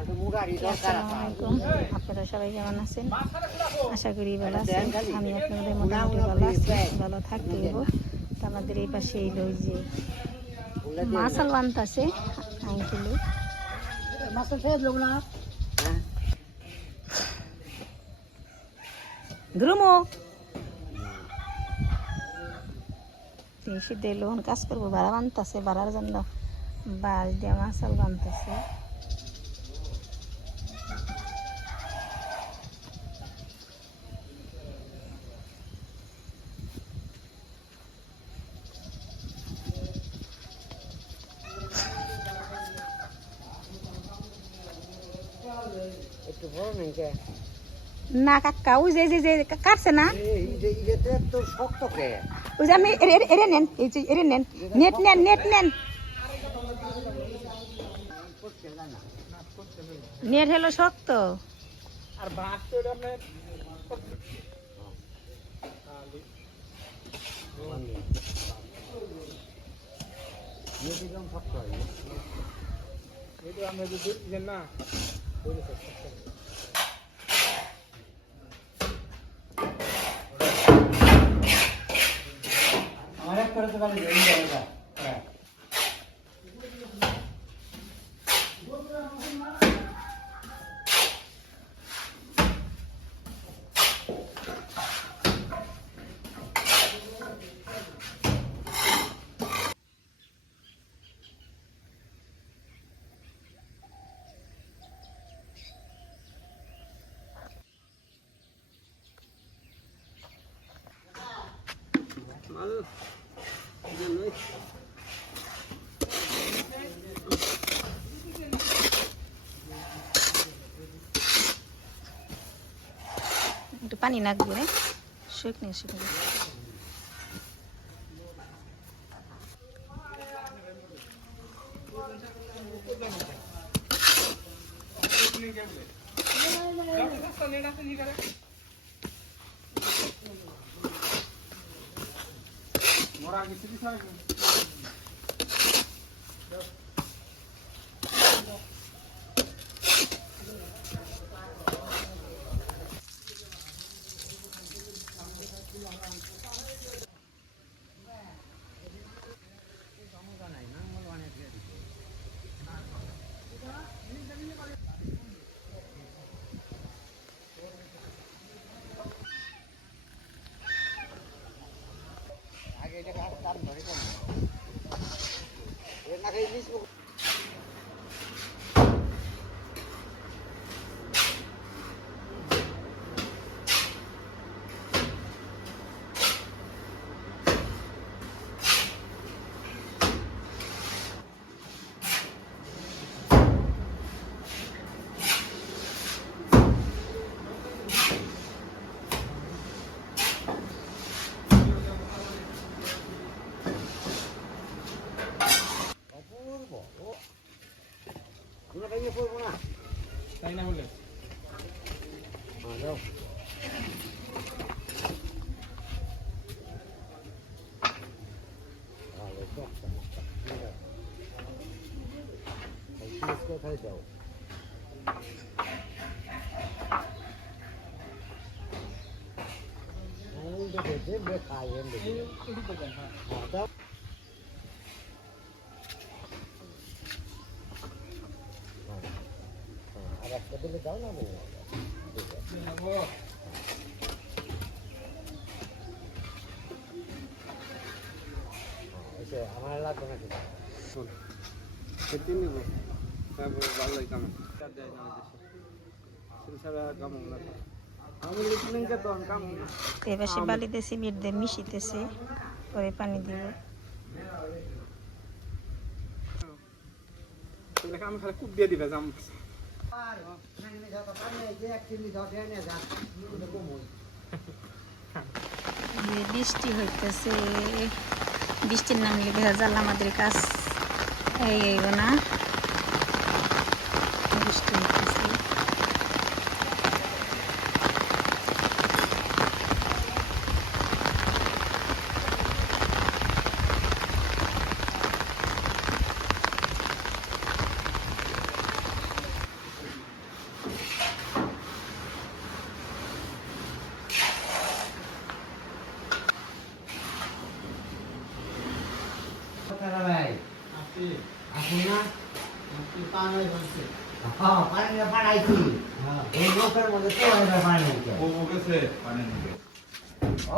আসসালামু আলাইকুম, আপনারা সবাই কেমন আছেন? আশা করি ভালো আছেন। আমি আপনাদের মোটামুটি ভালো আছি, ভালো থাকতে হইব। তো আমাদের এই পাশে এই ওই যে মাছাল বানতাছে আঙ্কেলে ধ্রুমো শীতে লোন কাজ করবো, ভাড়া বানতেছে, ভাড়ার জন্য বাঁশ দিয়ে মাছাল বানতেছে। না কাকা ওই যে যে কাটছে না, ওই যে আমি এরে নেন, এই যে এরে নেন, নেট নেন, নেট নেন, নেট হলো শক্ত। আর বাঁশ তো আপনার আমরা যদি না আমার করতে পারি একটু পানি নাকবো, শুকনো শুকনো। তাই না বলে কোথায় যাও? আর একটা দিলে দাও না, আমার লাগবে নাকি ভালো লাগে এবার সে বালিতে সিমেন্ট দিয়ে মিশিতেছে, পরে পানি দিব। আমি খালি কূপ দিয়ে দিবে জাম। বৃষ্টি হইতেছে, বৃষ্টির নামলে ভেজাল আমাদের কাজ এই না, বৃষ্টি হইতেছে।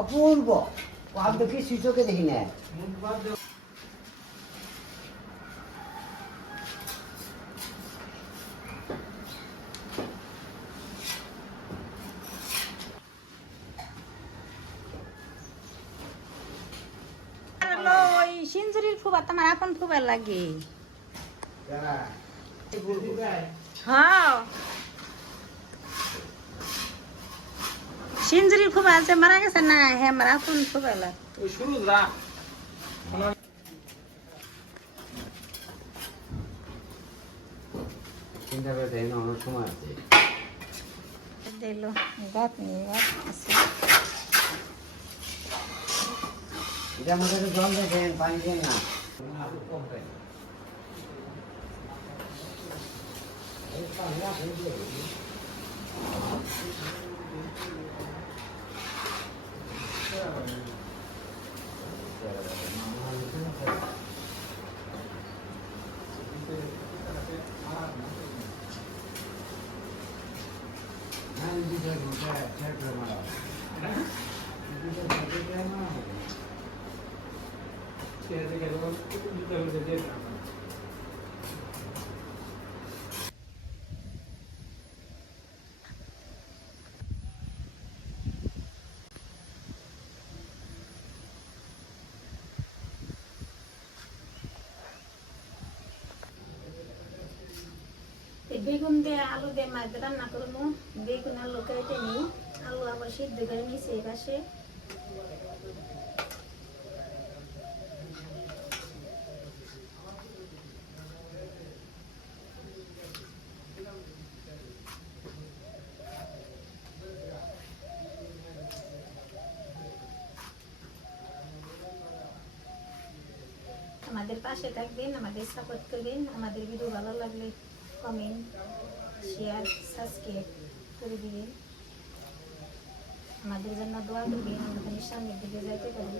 অপূর্ব আমি তো কিছু চোখে দেখি না ওই সিঞ্জুরির ফুবা তোমার আপন ফুবা লাগে হ্যাঁ সিঞ্জুরির ফুবা আছে মারা গেছে না হ্যাঁ আমার আপন ফুবা লাগে চিন্তা করে দেখি না অনেক সময় আছে দিল গাত নিয়ে গাত আছে এটার মধ্যে তো জল দেখেন পানি দেন না বেগুন দিয়ে আলু দিয়ে মাছ রান্না করবো বেগুন আলু কেটে নিই আলু আবার সিদ্ধ করে নিয়েছি এই পাশে আমাদের পাশে থাকবেন আমাদের সাপোর্ট করবেন আমাদের ভিডিও ভালো লাগলে কমেন্ট শেয়ার সাবস্ক্রাইব করে দিবেন আমাদের জন্য দোয়া করবেন আমাদের সামনের দিকে যাইতে পারি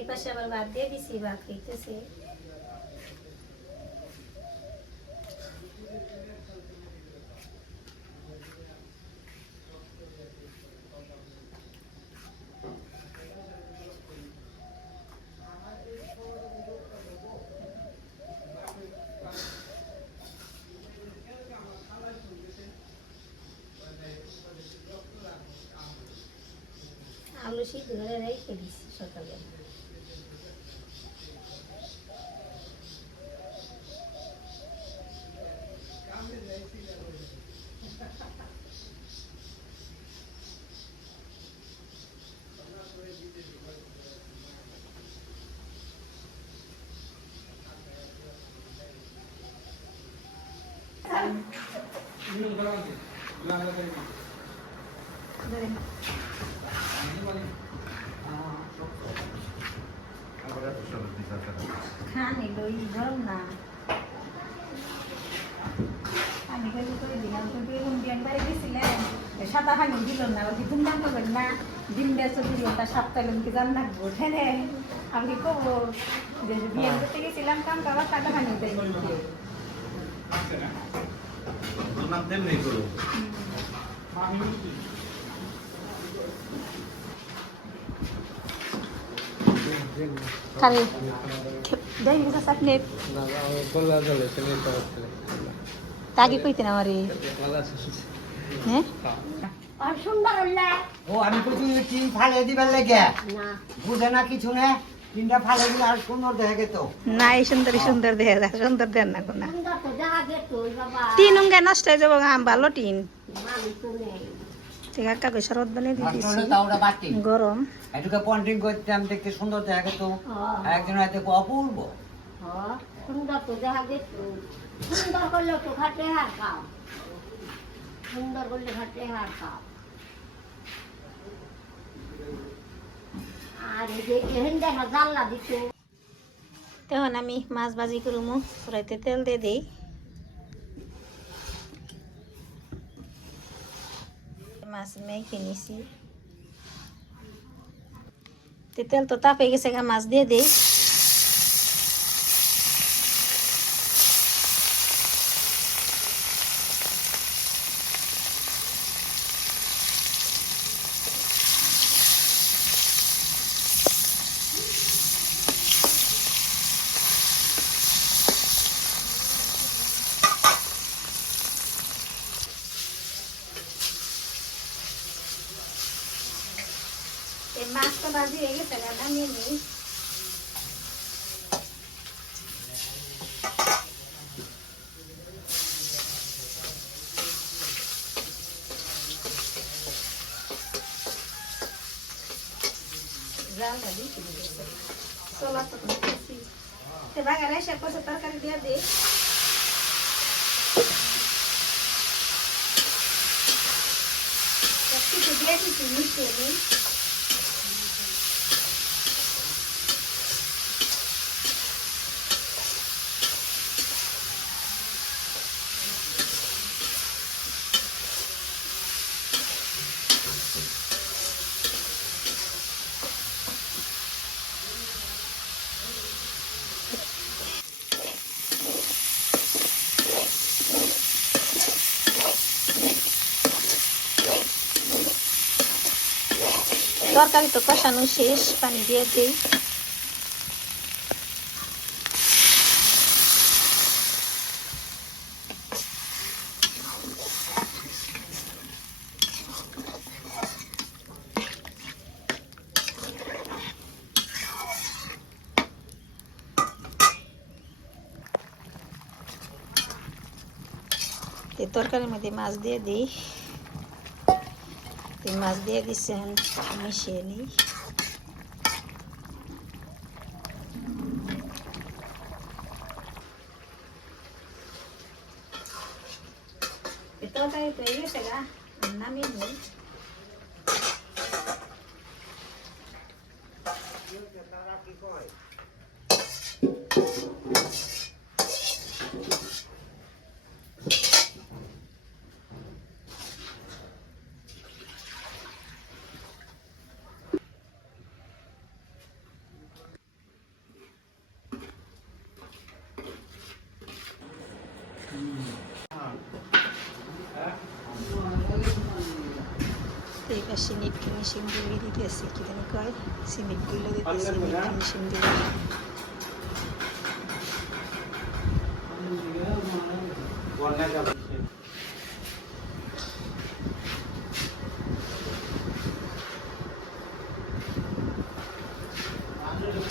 এপাশে আবার ভাত দিয়ে দিছি ভাত খাইতেছে আলু সিদ্ধ করে রেখে দিছি সকালে খানি লই ধর না আমি করে দিলাম তো বেগুন দিয়ে বাড়ি গেছিলেন সাদা খানি দিল না ওই দিন দাম করবেন না ডিম বেচো দিল তা সাতটা কি জান রাখবো ঠেলে আমি কবো যে বিয়ে করতে গেছিলাম কাম কাবার সাদা খানি দেয় Kali, dah ini kita sak nip. Tagi kau itu nawari. Eh? আর সুন্দর হলে ও আমি কইছি টিন ফালে দিবার লাগে না বুঝে না কিছু না টিনটা ফালে দিলে আর সুন্দর দেখে গেত না এই সুন্দর সুন্দর দেখে যা সুন্দর দেন না কোনা সুন্দর তো দেখা যেত বাবা টিন উঙ্গে নষ্ট হয়ে যাবো আম ভালো টিন মানুষ তো নেই ঠিক আছে কাকে শরৎ বানিয়ে দিয়েছি তাওটা বাটি গরম এটুকু পন্টিং করতে আমি দেখতে সুন্দর দেখে গেত একজন হয়তো অপূর্ব হ্যাঁ সুন্দর তো দেখা যেত সুন্দর করলে তো ঘাটে হার খাও সুন্দর করলে ঘাটে হার খাও আর এই যে হেন দেখা জানলা দিত তখন আমি মাছ ভাজি করবো, কড়াইতে তেল দিয়ে দিই। মাছ মেখে নিছি, তেল তো তাপে গেছে, মাছ দিয়ে দিই। মাছটা ভাজি হয়ে গেছে, নামিয়ে নিই। জালটা দিচ্ছি, চলা তো করতেছি, বাগারে এসে কষে তরকারি দিয়ে দিই। কিছু দিয়ে দিচ্ছি, মিশিয়ে দিই। তরকারি তো কষানো শেষ, পানি দিয়ে দিই। এই তরকারির মধ্যে মাছ দিয়ে দিই। মাছ দিয়ে দিচ্ছি, মিশিয়ে নিই। তরকারি তো হয়ে গেছে, নামিয়ে নিই। এই পাশে নিট ফিনিশিং দিয়ে দিতেছি, কি জানি কয়, সিমেন্ট গুলো দিতেছি, নিট ফিনিশিং দিয়ে।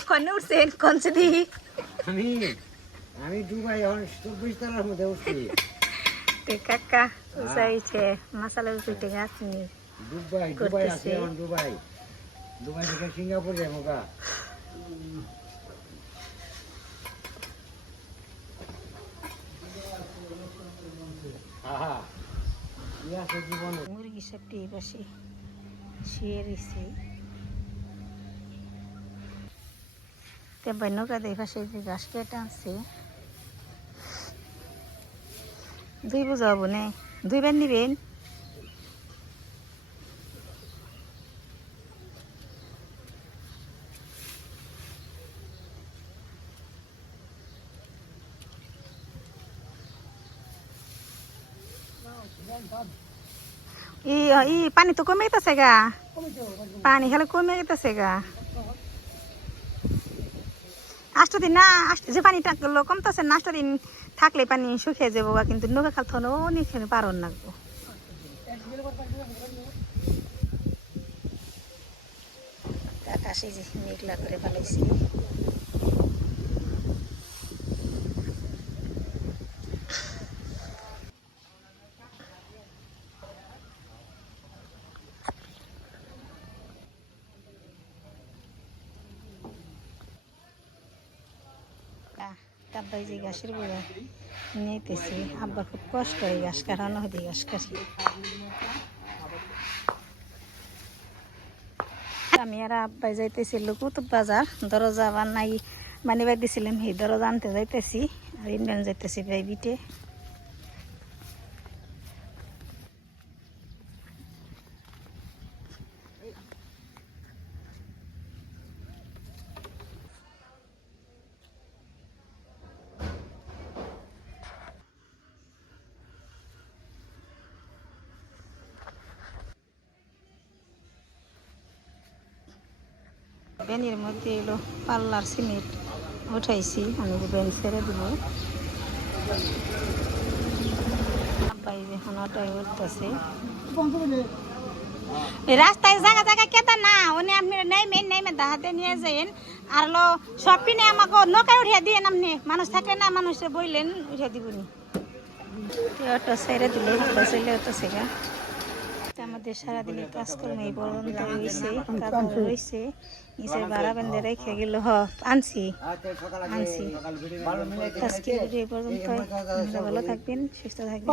কনে উঠছেন কোন সিটি? আমি দুবাই 24 তলার মধ্যে উঠছি। কাকা উঠাইছে, মশালা উঠে আসনি। দুবাই আছে, দুবাই থেকে সিঙ্গাপুর যাবো গা। মুরগি সবটি এই পাশে শুয়ে রয়েছে। নৌকা দিয়ে পাশে যে ঘাস কেটে আনছে, 2 বোঝা হবো না, 2 বার নিবেন। পানি তো কমে গেছে গা, পানি খেলে কমে গেছে গা। আষ্ট দিন না, যে পানিটা কমতেছে না, 8 দিন থাকলে পানি শুকিয়ে যাবো, কিন্তু নৌকা খাল তো অনেক পারন লাগবো। আকাশে যে মেঘলা করে ফেলাইছি। আব্বাই যে ঘাসের গুঁড়া নিতেছি, আব্বার খুব কষ্ট হয় ঘাস কাটানো, হতে ঘাস কাটি। আমি আর আব্বাই যাইতেছিল কুতুব বাজার, দরজা বানাই মানিবার দিছিলাম এই দরজ আনতে যাইতেছি আর ইমরান যাইতেছি প্রাইভেটে। ব্যানের মধ্যে এলো পাল্লার সিমেন্ট উঠাইছি, আমি ব্যান ছেড়ে দিব। আব্বাই যখন ওটাই উঠতেছে রাস্তায় জায়গা জায়গা কেতা না উনি আপনি নেমে দাহাতে নিয়ে যাইন আর লো সব কিনে আমাকে নৌকায় উঠিয়ে দিয়ে আপনি মানুষ থাকলে না মানুষে বইলেন উঠিয়ে দিবনি। অটো ছেড়ে দিল, অটো ছেলে অটো ছেড়া। আমাদের সারাদিনের কাজকর্ম এই পর্যন্ত হয়েছে, কাজ হয়েছে। নিচে ভাড়া বেঁধে রেখে গেল আনছি। আজকে ভিডিও এই পর্যন্ত। ভালো থাকবেন, সুস্থ থাকবেন।